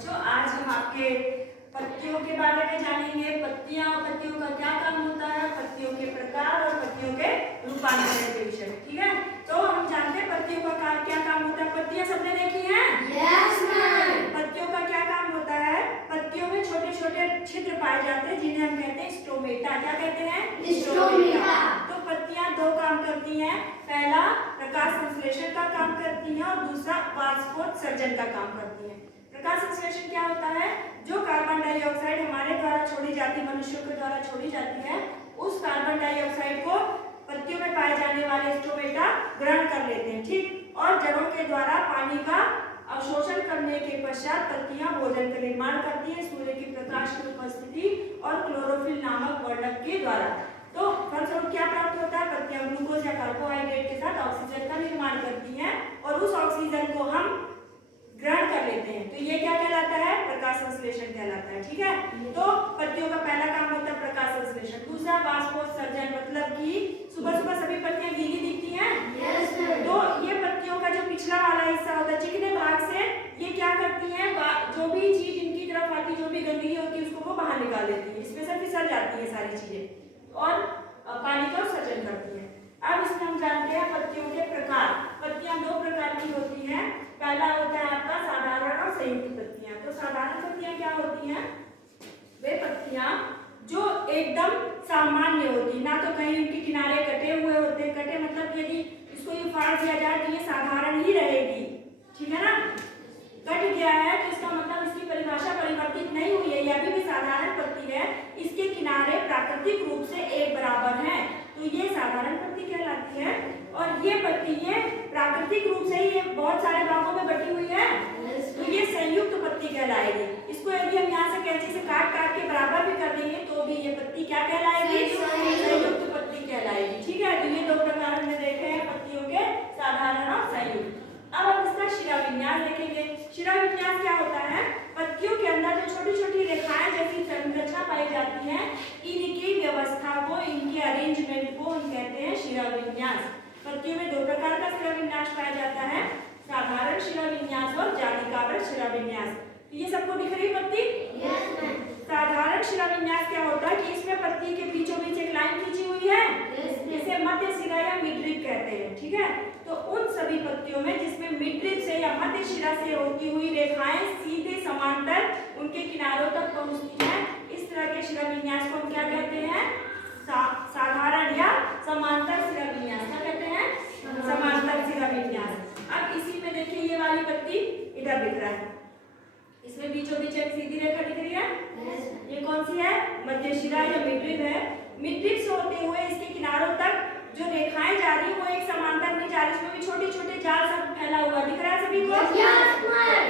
बच्चों, आज हम आपके पत्तियों के बारे में जानेंगे। पत्तियों का क्या काम होता है, पत्तियों के प्रकार और पत्तियों के रूपांतरण के विषय। ठीक है, तो हम जानते हैं पत्तियों का क्या काम होता है। पत्तियां सबने देखी हैं? Yes ma'am. पत्तियों का क्या काम होता है? पत्तियों में छोटे छोटे छिद्र पाए जाते हैं जिन्हें हम कहते हैं स्टोमेटा। क्या कहते हैं? स्टोमेटा। तो पत्तियां दो काम करती हैं। पहला प्रकाश संश्लेषण का काम करती हैं और दूसरा वाष्पोत्सर्जन का काम करती हैं। प्रकाश संश्लेषण क्या होता है? जो कार्बन डाइऑक्साइड हमारे द्वारा छोड़ी जाती, मनुष्यों के द्वारा छोड़ी जाती है, उस कार्बन डाइऑक्साइड को पत्तियों में पाए जाने वाले स्टोमेटा ग्रहण कर लेते हैं। ठीक, और जड़ों के द्वारा पानी का अवशोषण करने के पश्चात पत्तियां भोजन का निर्माण करती हैं सूर्य के प्रकाश की उपस्थिति और क्लोरोफिल नामक वर्णक के द्वारा। तो फलस्वरूप क्या प्राप्त होता है? पत्तियां ग्लूकोज या कार्बोहाइड्रेट के साथ ऑक्सीजन का निर्माण करती हैं और उस ऑक्सीजन को हम ग्रहण कर लेते हैं। तो ये क्या कहलाता है? प्रकाश संश्लेषण कहलाता है। ठीक है, तो पत्तियों का पहला काम होता है प्रकाश संश्लेषण। दूसरा वाष्पोत्सर्जन, मतलब कि सुबह सुबह सभी पत्तियां गीली दिखती हैं। Yes ma'am. तो ये पत्तियों का जो पिछला वाला हिस्सा होता है, चिकने भाग से ये क्या करती हैं? जो भी चीज इनकी तरफ आती, जो भी गंदगी होती है, उसको वो बाहर निकाल देती है। इसमें से फिसल जाती है सारी चीजें और पानी का उत्सर्जन करती है। अब इसमें हम जानते हैं पत्तियों के प्रकार। पत्तियां दो प्रकार की होती हैं। पहला होता है आपका साधारण और संयुक्त पत्तियां। तो साधारण पत्तियां क्या होती हैं? वे पत्तियां जो एकदम सामान्य होती, ना तो कहीं उनके किनारे कटे हुए होते। कटे मतलब यदि इसको ये फाड़ दिया जाए तो ये साधारण ही रहेगी। ठीक है ना? कट गया है तो इसका मतलब इसकी परिभाषा परिवर्तित नहीं हुई है, यह भी साधारण पत्ती है। इसके किनारे प्राकृतिक रूप से एक बराबर हैं, तो ये साधारण पत्ती कहलाती है। और ये पत्ती ये प्राकृतिक रूप से ही बहुत सारे भागों में बटी हुई है, तो ये संयुक्त पत्ती कहलाएगी। इसको यदि हम यहाँ से कैंची से काट काट के बराबर भी कर देंगे तो भी ये पत्ती क्या कहलाएगी? संयुक्त पत्ती कहलाएगी। ठीक है, तो ये दो प्रकार हमने देखे हैं पत्तियों के, साधारण और संयुक्त। अब हम इसका शिरा विन्यास देखेंगे। शिरा विन्यास क्या होता है? पत्तियों के अंदर जो छोटी छोटी रेखाएं जैसी संरचना पाई जाती है, इनकी व्यवस्था को, इनके अरेंजमेंट को हम कहते हैं शिरा विन्यास। पत्तियों में दो प्रकार का शिरा विन्यास पाया जाता है, साधारण शिरा विन्यास और जालिकावृत शिरा विन्यास। ये सबको दिख रही पत्ती? Yes ma'am. साधारण शिरा विन्यास क्या होता है कि इसमें पत्ती के बीचों बीच एक लाइन खींची हुई है, इसे मध्य शिरा या मिडरिप कहते हैं। ठीक है, तो उन सभी पत्तियों में जिसमें मिडरिप से या मध्य शिरा से होती हुई रेखाएं सीधे समांतर उनके किनारों तक पहुंचती हैं, इस तरह के शिरा विन्यास को हम क्या कहते हैं? साधारण या समांतर शिरा विन्यास। क्या कहते हैं? समांतर शिरा विन्यास। अब इसी में देखिए ये वाली पत्ती इधर दिख रहा है, इसमें बीचों बीच एक सीधी रेखा दिख रही है। ये कौन सी है? मध्य शिरा या मिडरिप है। मिडरिप से होते हुए इसके किनारों तक जो रेखाएं जा रही वो एक समांतर नहीं जा रही, इसमें भी छोटे छोटे जाल सब फैला हुआ दिख रहा है सभी को। यस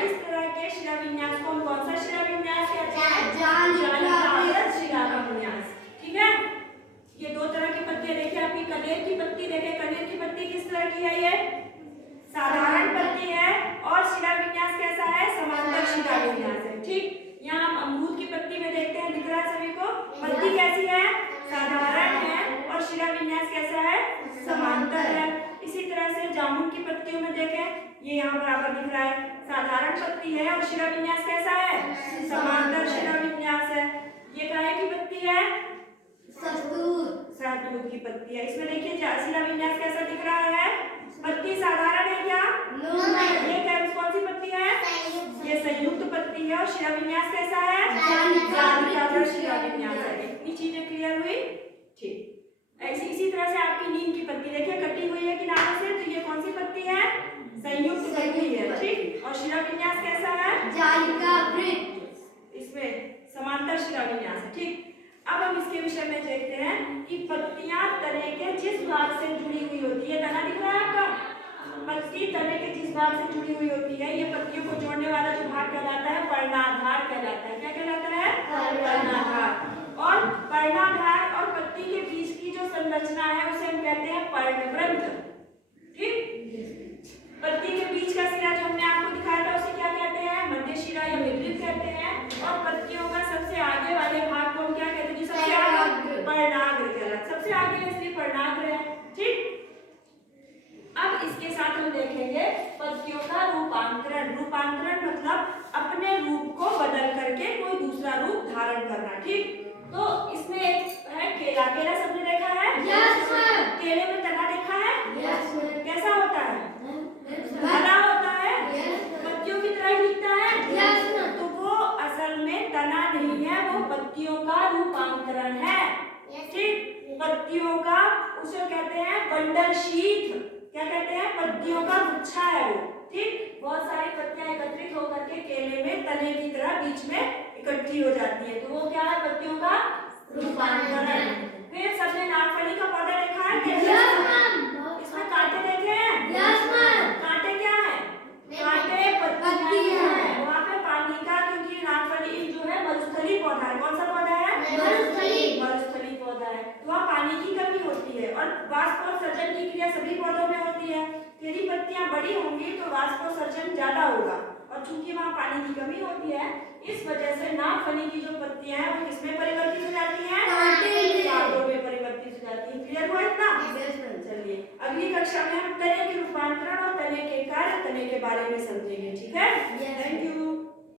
इस तरह के शिरा विन्यास को हम कौन सा शिरा विन्यास कहते हैं? जालिकावृत शिरा विन्यास। ठीक है, ये दो तरह की पत्तियां देखिए। आपकी कनेर की पत्ती देखें, कनेर की पत्ती किस तरह की है? ये साधारण पत्ती है और शिरा विन्यास कैसा है? समांतर शिरा विन्यास है। ठीक, यहाँ हम अमरूद की पत्ती में देखते हैं, दिख रहा है सभी को, पत्ती कैसी है? साधारण है और शिरा विन्यास कैसा है? समांतर है। इसी तरह से जामुन की पत्तियों में देखें, ये यहाँ बराबर दिख रहा है, साधारण पत्ती है और शिरा विन्यास कैसा है? समांतर शिरा विन्यास है। ये काहे की पत्ती है? सहतूत की पत्ती है। इसमें देखिए शिरा विन्यास कैसा दिख रहा है? पत्ती साधारण है क्या? ये कौन सी पत्ती है? ये संयुक्त पत्ती है और शिरा विन्यास कैसा है? जालिकावृत शिरा विन्यास है। इतनी चीजें क्लियर हुई? ठीक, इसी तरह से आपकी नीम की पत्ती देखिए कटी हुई है किनारों से, तो ये कौन सी पत्ती है? संयुक्त पत्ती है। ठीक, और शिरा विन्यास कैसा है? जालिकावृत। इसमें समांतर शिरा विन्यास है। ठीक, अब हम इसके विषय में देखते हैं कि पत्तियां तने के जिस भाग से जुड़ी हुई होती है, तना दिख रहा है आपका? पत्ती तने के जिस भाग से जुड़ी हुई होती है, ये पत्तियों को जोड़ने वाला जो भाग कहलाता है पर्णाधार कहलाता है। क्या कहलाता है? पर्णाधार। और पर्णाधार और पत्ती के बीच की जो संरचना है उसे हम कहते हैं पर्णवृंत। ठीक, पत्ती के बीच का शिरा जो हमने आपको दिखाया था उसे क्या कहते हैं? मध्य शिरा या मिडरिप कहते हैं। और पत्तियों का सबसे आगे वाले भाग को हम क्या कहते हैं? जो सबसे आगे पर्णाग्र कहलाता है, सबसे आगे इसलिए पर्णाग्र है। ठीक, अब इसके साथ हम देखेंगे पत्तियों का रूपांतरण। रूपांतरण मतलब रूपांतरण है। Yes. ठीक, पत्तियों का उसे कहते हैं बंडल शीथ। क्या कहते हैं? पत्तियों का गुच्छा है वो। ठीक, बहुत सारी पत्तियां एकत्रित होकर के केले में तने की तरह बीच में इकट्ठी हो जाती है, तो वो क्या है? पत्तियों का रूपांतरण। फिर सबने नागफनी का पौधा देखा है? Yes, ma'am. इसमें कांटे देखे हैं? Yes, ma'am. कांटे क्या है? कांटे पत्तियां हैं। वहाँ पे पानी का, क्योंकि नागफनी जो है मरुस्थली पौधा है। कौन सा पौधा है? मरुस्थली। मरुस्थली पौधा है, तो वहाँ पानी की कमी होती है और वाष्पोत्सर्जन की क्रिया सभी पौधों में होती है। यदि पत्तियां बड़ी होंगी तो वाष्पोत्सर्जन ज्यादा होगा, और चूंकि वहाँ पानी की कमी होती है, इस वजह से नागफनी की जो पत्तियां हैं वो किसमें परिवर्तित हो जाती हैं? कांटों में परिवर्तित हो जाती है। क्लियर हुआ इतना? चलिए अगली कक्षा में हम तने के रूपांतरण और तने के कार्य, तने के बारे में समझेंगे। ठीक है? Yes. Thank you.